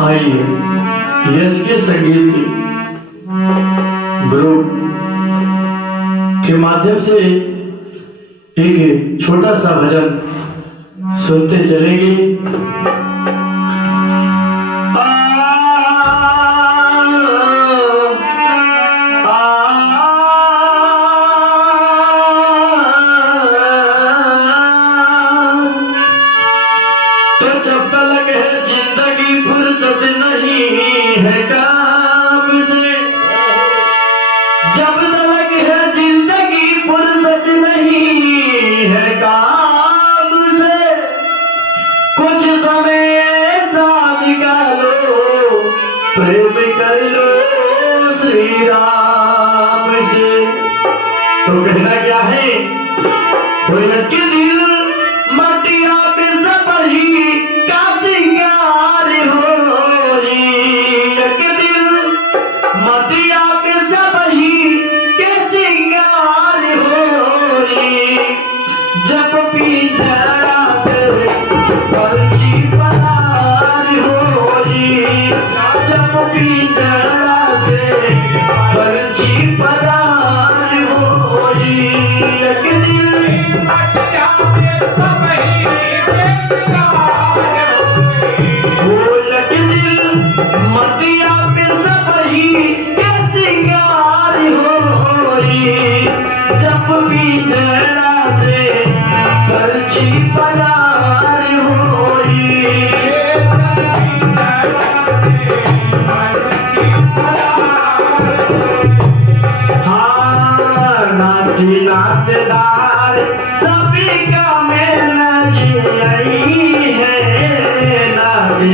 आइए यश के संगीत ग्रुप के माध्यम से एक छोटा सा भजन सुनते चलेंगे। प्रेम कर लो श्री राम से। तो कहना क्या है, के दिल मटिया पे सबही का सिंगार होई, के दिल मटिया पे सबही के सिंगार होई। जब पीछड़ा से परछी परार होई, जब पीछड़ा से परछी परार होई। के दिल मटिया पे सबही के सिंगार होई, के दिल मटिया पे सबही के सिंगार होई। जब पीछड़ा से परछी परार होई। नातेदार सभी का में नई है,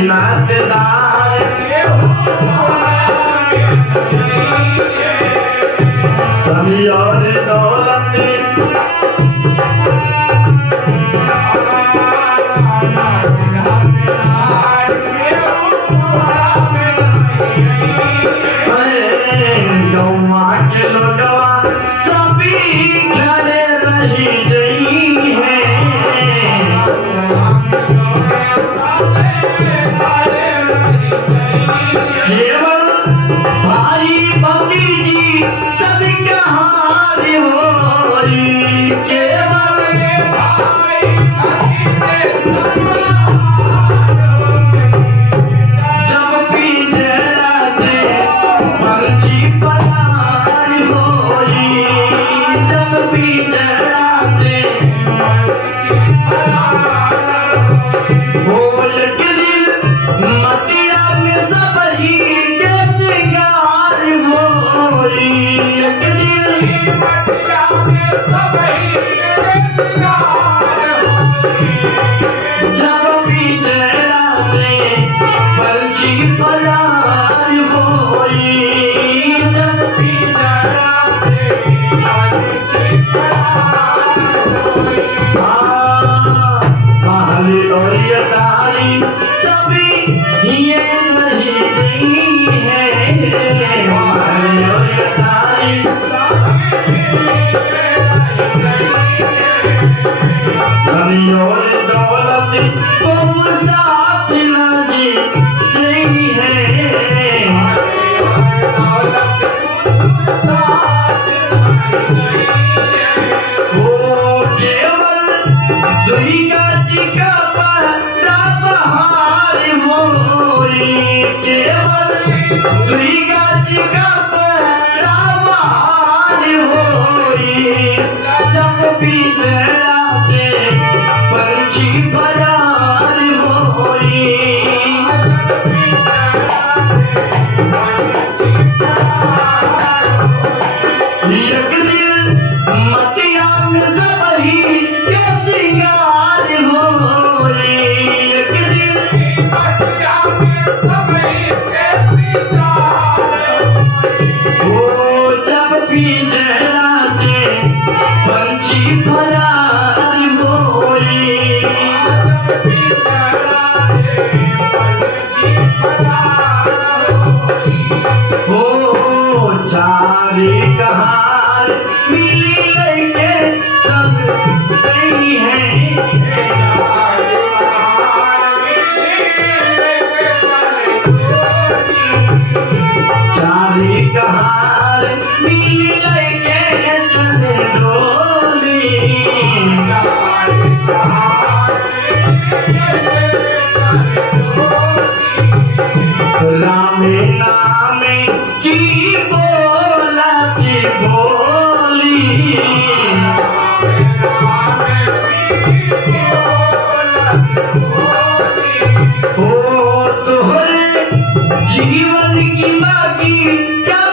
नातेदार सभी और दौलत गौवा के लोगवा सभी घरे रही जई है। केवल भाई भतीजी सभी कहार होई, केवल भाई भतीजी जब पीछड़ा से परछी परार होई, जब पीछड़ा से बोल के दिल मटिया में सबही के सिंगार होई, के दिल मटिया में सबही के सिंगार होई। जब पीछड़ा से परछी परार होई, जब पीछड़ा से परछी परार होई। महल और अटारी सभी ये नहीं गई है, महल और अटारी सभी और दौलत को साथ न जी है। वो केवल दुर्गा जी का बड़ा बहार होई, केवल दुर्गा जी का बड़ा बहार होई। जब पीछड़ा से परछी परार होई, एक दिल मटिया में सबही के सिंगार होई, एक दिल मटिया में सबही के सिंगार ओ तोहरे जीवन की बाकी क्या